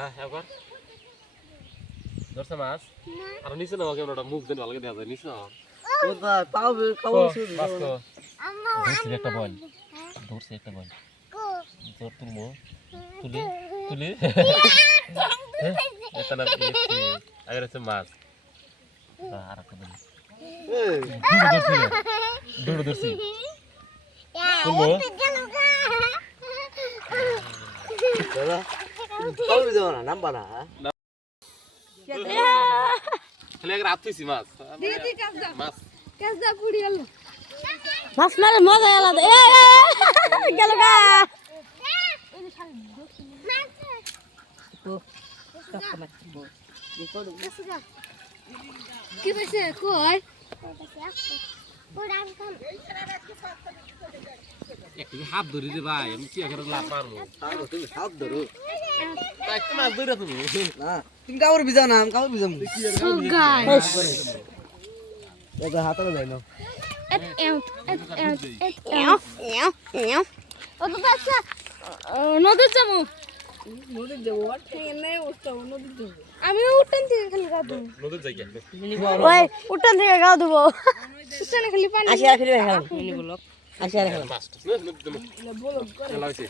হ্যাঁ একবার ধরছে মাছ আর নিচে না ক্যামেরাটা মুখ দেন ভালো করে দেখা যায় নিচে না ওটা পাও খাওয়া শুরু মাছ তো ধরছে একটা বল ধরছে একটা বল তোর তুলবো তুলি তুলি এটা না আগে হচ্ছে মাছ আর একটা বল দৌড় ধরছি তুলবো দাদা খাওয়া যাবে না নাম্বা না খালি এক রাত হইছি মাছ মাছ মাছ মারে মজা আলাদা গেল গা কি হয়েছে কই একটু হাত ধরি রে ভাই আমি কি করে লাভ মারবো তুমি হাত ধরো একটা মাছ ধরে তুমি না তুমি কাউর ভিজাও না আমি কাউর ভিজাম সো গাইস এটা হাতলে যাই না নদীর যাবো আমিও উঠান থেকে খালি গা দেবো নদীর জায়গা ওই উঠান থেকে গা দেবো উঠানে খালি পানি আসি আর ফিরে খেলাম মিনি ব্লক আসি আর খেলাম মাছ না নদীতে